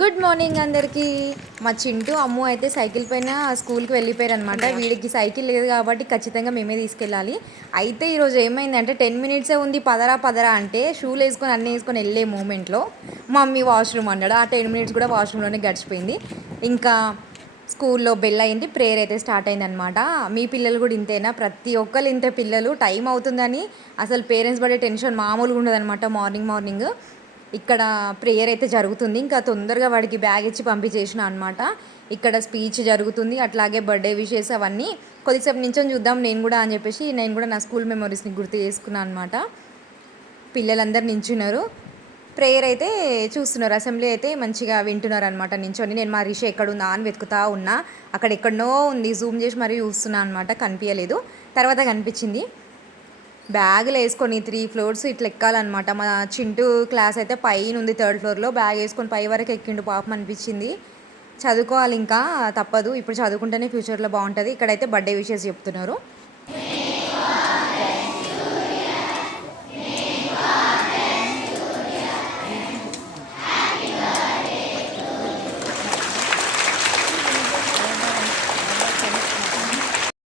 Good morning అందరికీ. మా చింటూ అమ్ము అయితే సైకిల్ పైన స్కూల్కి వెళ్ళిపోయారు అనమాట. వీడికి సైకిల్ లేదు కాబట్టి ఖచ్చితంగా మేమే తీసుకెళ్ళాలి. అయితే ఈరోజు ఏమైందంటే 10 మినిట్సే ఉంది, పదరా పదరా అంటే షూలు వేసుకొని అన్నీ వేసుకొని వెళ్ళే మూమెంట్లో మమ్మీ వాష్రూమ్ అన్నాడు. ఆ 10 మినిట్స్ కూడా వాష్రూమ్లోనే గడిచిపోయింది. ఇంకా స్కూల్లో బెల్ అయింది, ప్రేయర్ అయితే స్టార్ట్ అయిందనమాట. మీ పిల్లలు కూడా ఇంతేనా? ప్రతి ఒక్కరు ఇంతే. పిల్లలు టైం అవుతుందని అసలు పేరెంట్స్ పడే టెన్షన్ మామూలుగా ఉండదన్నమాట. మార్నింగ్ ఇక్కడ ప్రేయర్ అయితే జరుగుతుంది. ఇంకా తొందరగా వాడికి బ్యాగ్ ఇచ్చి పంపించేసిన అనమాట. ఇక్కడ స్పీచ్ జరుగుతుంది, అట్లాగే బర్త్డే విషెస్ అవన్నీ కొద్దిసేపు నించొని చూద్దాం నేను కూడా అని చెప్పేసి నేను కూడా నా స్కూల్ మెమరీస్ని గుర్తు చేసుకున్నాను అనమాట. పిల్లలందరూ నించున్నారు, ప్రేయర్ అయితే చూస్తున్నారు, అసెంబ్లీ అయితే మంచిగా వింటున్నారు అనమాట నించొని. నేను మా రిషి ఎక్కడుందా అని వెతుకుతా ఉన్నా, అక్కడ ఎక్కడనో ఉంది, జూమ్ చేసి మరీ చూస్తున్నా అనమాట. కనిపించలేదు, తర్వాత కనిపించింది. బ్యాగులు వేసుకొని 3 ఫ్లోర్స్ ఇట్లా ఎక్కాలన్నమాట. మా చింటూ క్లాస్ అయితే పైన ఉంది, 3rd ఫ్లోర్లో. బ్యాగ్ వేసుకొని పై వరకు ఎక్కిండు, పాపం అనిపించింది. చదువుకోవాలి, ఇంకా తప్పదు. ఇప్పుడు చదువుకుంటేనే ఫ్యూచర్లో బాగుంటుంది. ఇక్కడైతే బర్త్డే విషెస్ చెప్తున్నారు.